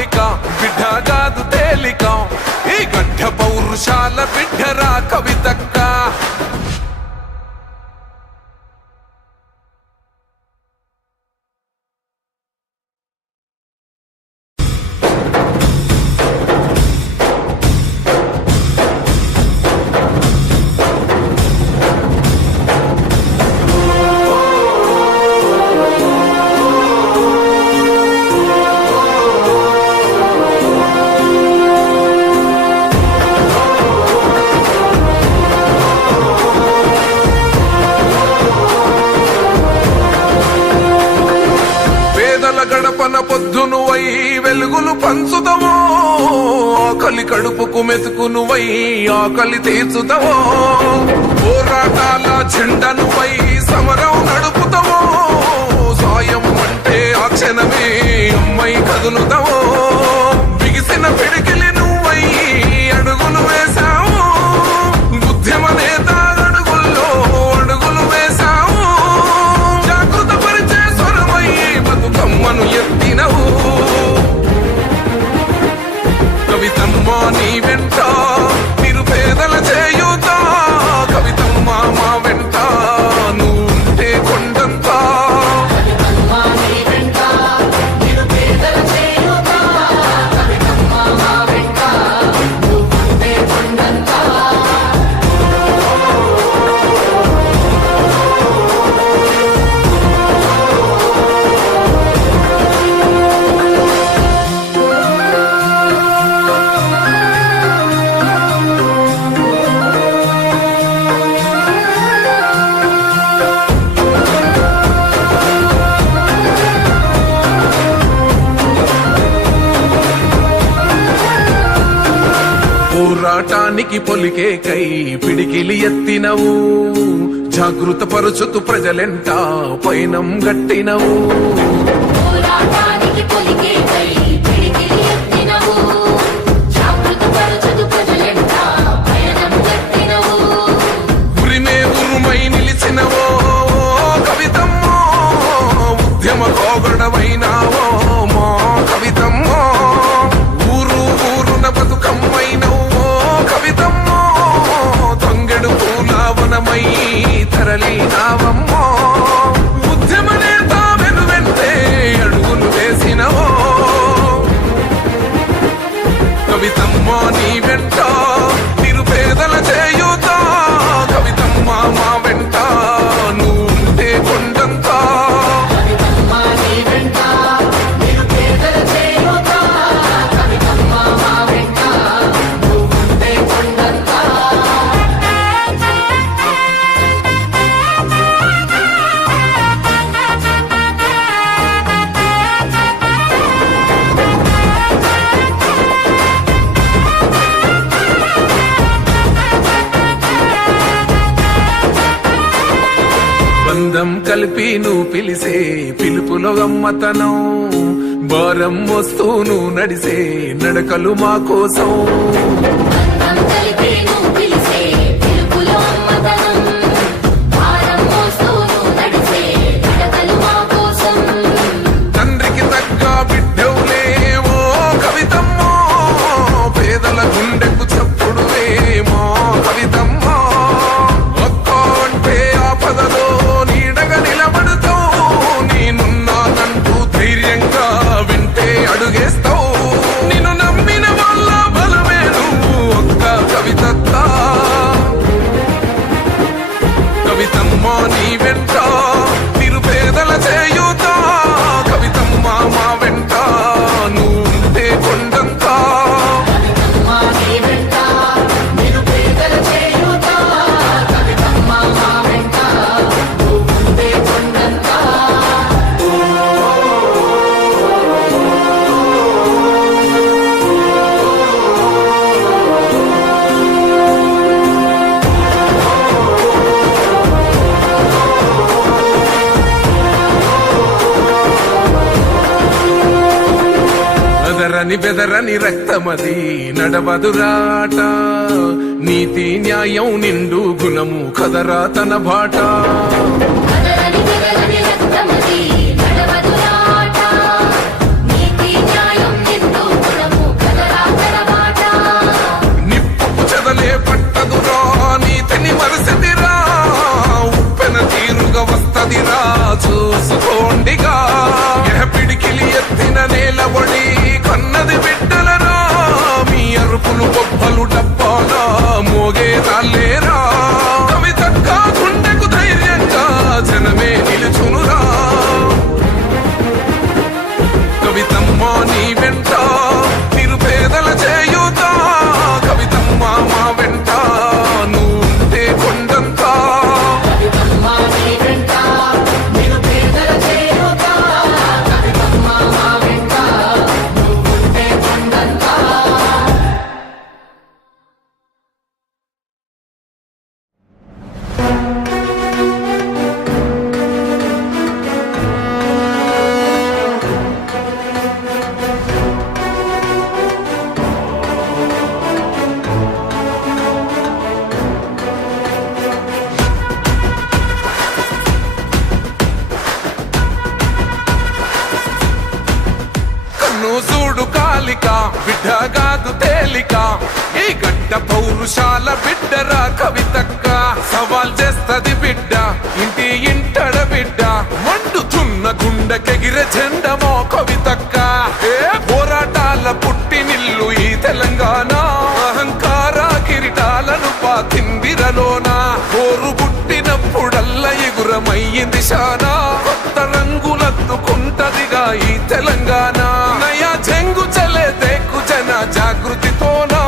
బాలిక బిడ్డ కాదు తేలిక ఈ గడ్డ పౌరుషాల బిడ్డరా కవితక్క. గడపన పొద్దునువై వెలుగులు పంచుతావో, ఆకలి కడుపుకు మెతుకునువై ఆకలి తీర్చుతావో, పోరాటాల జెండనువై సమరం నడుపుతావో, సాయం అంటే ఆ క్షణమే అమ్మై కదులుతావో, బిగిసిన పిడికిలి నువ్వై అడుగులు వేశావు, ఉద్యమ నేత అడుగుల్లో అడుగులు వేశావు, జాగృత పరిచే స్వరమై బతుకమ్మను ఎత్తినవు. కవితమ్మ నీ వెంట నిరుపేదల చేయూత, కవితమ్మ మా వెంట నువ్వుంటే కొండంతా. పోరాటానికి పొలికే కై పిడికిలి ఎత్తినవు, జాగృత పరుచుతూ ప్రజలెంట పైనం గట్టినవు. ఉరిమే ఉరుమై నిలిచినవో కవితమ్మో, ఉద్యమ కోగడమైనావో మా కవితమ్మో, ఊరు ఊరున బతుకమ్మైనవు కవితమ్మో, తంగెడు పూలవనమై తరలినావమ్మో, ఉద్యమ నేత వెనువెంటే అడుగులు వేసినవో. కవితమ్మ నీ వెంట నిరుపేదల చేయూత, కవితమ్మ మా వెంట నువ్వుంటే కొండంతా. బంధం కలిపి నువ్వు పిలిసే పిలుపులో గమ్మతనం, భారం మోస్తూను నడిసే నడకలు మా కోసం. తండ్రికి తగ్గ బిడ్డవులేవో కవితమ్మో, పేదల గుండెకు చప్పుడువేమో కవితమ్మో, ఒక్క అంటే ఆపదలో నీడగా నిలబడుతావు, నేనున్నానంటూ ధైర్యంగా వింటే అడుగేస్తావు, నిన్ను నమ్మిన వాళ్ళ బలమే నువ్వు ఒక్క కవితత్త. కవితమ్మ నీ వెంట నిరుపేదల చేయూత, కవితమ్మ మా వెంట నువ్వుంటే కొండంతా. బెదరని రక్తమది నడవదురాట, నీతి న్యాయం నిండు గుణము కదరా తన బాట. రక్తమది నడవదురాట, నీతి న్యాయం నిండు చూడు కాలిక బిడ్డ కాదు తేలిక ఈ గడ్డ పౌరుషాల బిడ్డరా కవితక్క సవాల్ చేస్తది బిడ్డ ఇంటి ఇంటడ బిడ్డ మండుతున్న గుండెకెగిరే జెండమో కవితక్క ఏ పోరాటాల పుట్టినిల్లు ఈ తెలంగాణ అహంకార కిరీటాలను పాతిందిరలోన పోరు పుట్టినప్పుడల్ల ఎగురమయ్యింది శానా కొత్త రంగులద్దుకుంటదిగా ఈ తెలంగాణ నయా చెంగు చలే దేకు జన జాగృతితోనా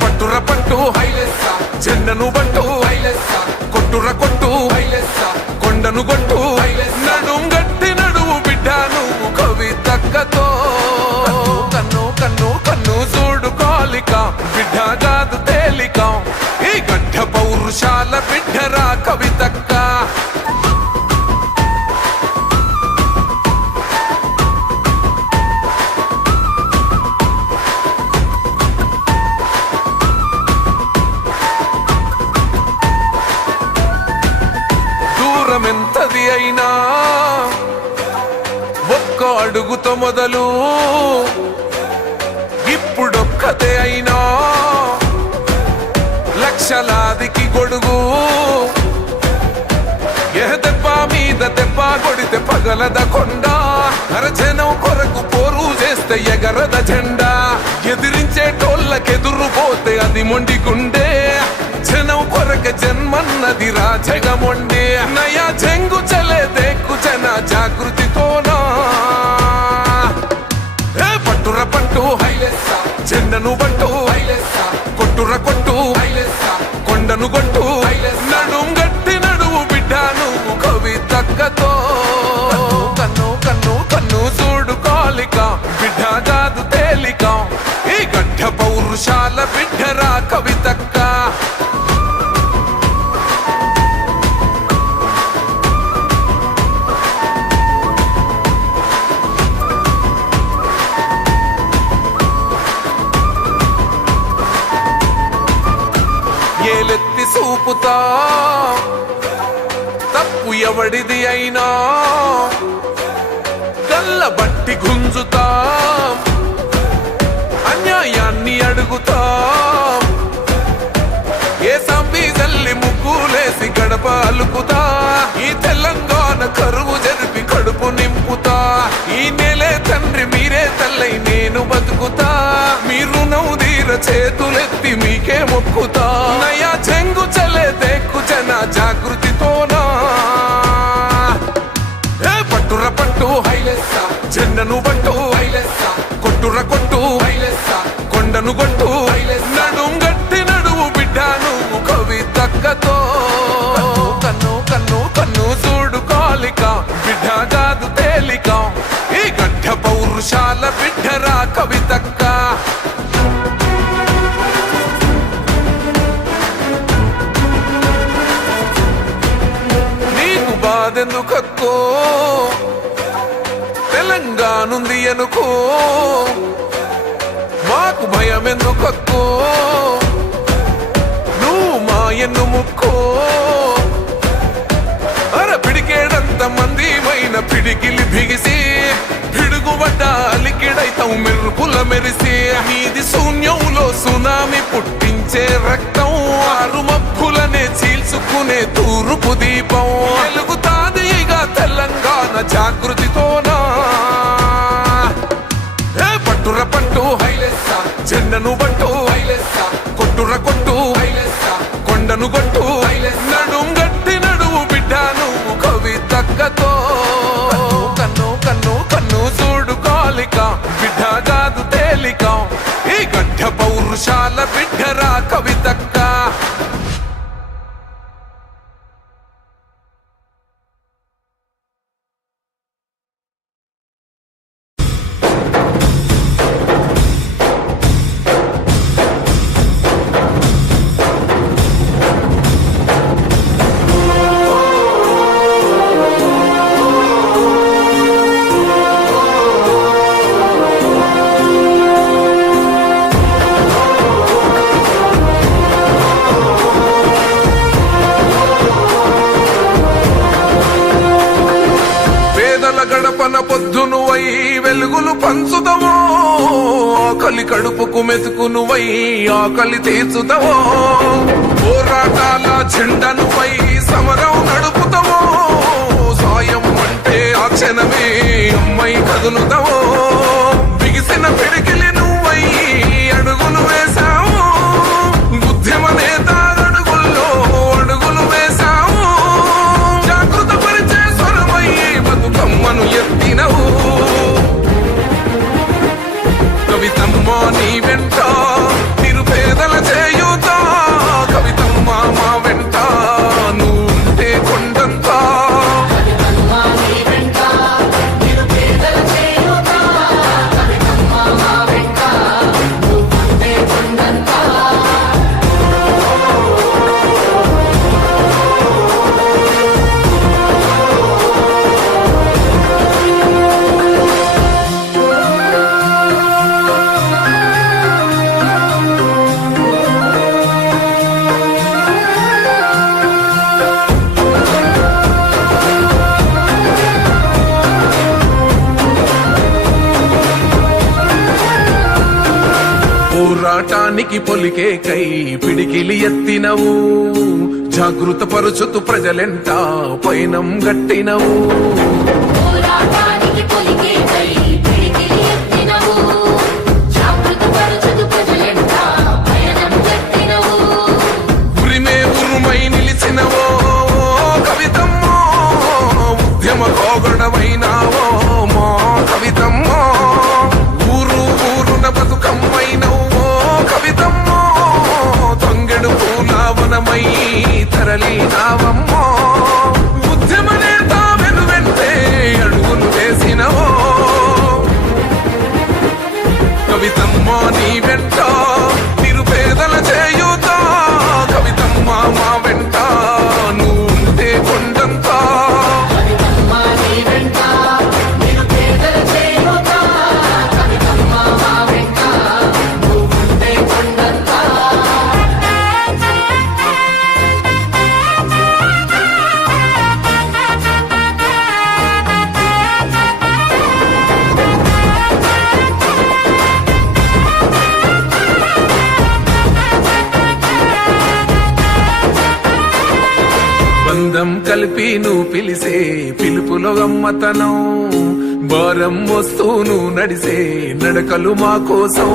పట్టుర పట్టు హైలెస్స జెండను బట్టు హైలెస్స కొట్టుర కొట్టు హైలెస్స కొండను కొట్టు నడుం గట్టి నడువు బిడ్డ నువ్వు కవితక్కతో కన్ను కన్ను కన్ను చూడు కాలిక బిడ్డ కాదు తేలిక ఈ గడ్డ పౌరుషాల బిడ్డరా కవితక్క దూరమెంతది అయినా ఒక్క అడుగుతో మొదలు ఇప్పుడొక్కతే అయినా లక్షలాదికి గొడుగు ఏ దెబ్బ మీద దెబ్బ కొడితే పగలద కొండ అరజనం కొరకు పోరు చేస్తే ఎగరద జెండా ఎదిరించేటోళ్ళకెదురు పోతే అది మొండి గుండె జనం కొరక జన్మన్నది రాజగమొండే నయా చెంగు చలే దేకు జన జాగృతితోనా పట్టుర పట్టు హైలెస్స జెండను బట్టు హైలెస్స కొట్టుర కొట్టు హైలెస్స కొండను కొట్టు నడుం గట్టి నడువు బిడ్డ నువ్వు కవితక్కతో కన్ను కన్ను కన్ను చూడు కాలిక బిడ్డ కాదు తేలిక ఈ గడ్డ పౌరుషాల బిడ్డరా కవితక్క ఏలెత్తి చూపుతా తప్పు ఎవడిది అయినా కళ్ళ బట్టి గుంజుతా అన్యాయాన్ని అడుగుతా ఏ సంబీజల్లి ముగ్గులేసి గడప అలుకుతా ఈ తెలంగాణ కరువు జరిపి కడుపు నింపుతా ఈ నెలే తండ్రి మీరే తల్లై నేను బతుకుతా మీ రుణం తీర చేతులెత్తి మీకే మొక్కుతా నయా చెంగు చలే దేకు జన జాగృతితోనా పట్టుర పట్టు హైలెస్స జెండను బట్టు హైలెస్స కొట్టుర కొట్టు హైలెస్స కొండను కొట్టు నడుం గట్టి నడువు బిడ్డ నువ్వు కవితక్కతో కన్ను కన్ను కన్ను చూడు కాలిక బిడ్డ కాదు తేలిక ఈ గడ్డ పౌరుషాల బిడ్డరా కవితక్క నీకు బాధెందుకక్కో తెలంగాణుంది అనుకో మాకు భయం ఎందుకక్కో నువ్వు మా ఎన్ను ముక్కో అర పిడికేడంత మంది మైన పిడికిలి బిగిసి పిడుగుబడ్డ అలికిడైతావు మెరుపుల మెరిసి నీది శూన్యంలో సునామి పుట్టించే రక్తం ఆరు మబ్బులనే చీల్చుకునే తూర్పు దీపం వెలుగుతాదిగా తెలంగాణ జాగృతితోనా పట్టుర పట్టు హైలెస్స జెండను బట్టు హైలెస్స కొట్టుర కొట్టు హైలెస్స కొండను కొట్టు నడుం గట్టి నడువు బిడ్డ నువ్వు కవితక్కతో కన్ను కన్ను కన్ను చూడు కాలిక బిడ్డ కాదు తేలిక ఈ గడ్డ పౌరుషాల బిడ్డరా కవితక్క నువ్వై వెలుగులు పంచుతావో, ఆకలి కడుపుకు మెతుకు నువ్వై ఆకలి తీర్చుతావో, పోరాటాల జెండా నువ్వై సమరం నడుపుతావో, సాయం అంటే ఆ క్షణమే అమ్మై కదులుతావో, బిగిసిన పిడికిలి నువ్వై అడుగులు వేశావు, ఉద్యమ నేత అడుగుల్లో అడుగులు వేశావు, జాగృత పరిచే స్వరమై బతుకమ్మను ఎత్తినవు. కవితమ్మ నీ వెంట నిరుపేదల చేయూత, కవితమ్మ మా వెంట నువ్వుంటే కొండంతా. పోరాటానికి పొలికే కై పిడికిలి ఎత్తినవు, జాగృత పరుచుతూ ప్రజలెంట పైనం గట్టినవు. పోరాటానికి పొలికే కై పిడికిలి ఎత్తినవు, జాగృత పరుచుతూ ప్రజలెంట పయనం గట్టినవు. ఉరిమే ఉరుమై నిలిచినవో కవితమ్మో, ఉద్యమ కోగడమైనావో మా కవితమ్మో, ఊరు ఊరున బతుకమ్మైనవో కవితమ్మో, తంగెడు పూలవనమై తరలినావమ్మో, ఉద్యమ నేత వెనువెంటే అడుగులు వేసినవో. కవితమ్మ నీ వెంట నిరుపేదల చేయూత, కవితమ్మ మా వెంట నువ్వుంటే కొండంతా. కవితమ్మ నీ వెంట నిరుపేదల చేయూత, కవితమ్మ మా వెంట నువ్వుంటే కొండంతా. బంధం కలిపి నువ్వు పిలిసే పిలుపులో గమ్మతనం, భారం వస్తూ నువ్వు నడిసే నడకలు మా కోసం.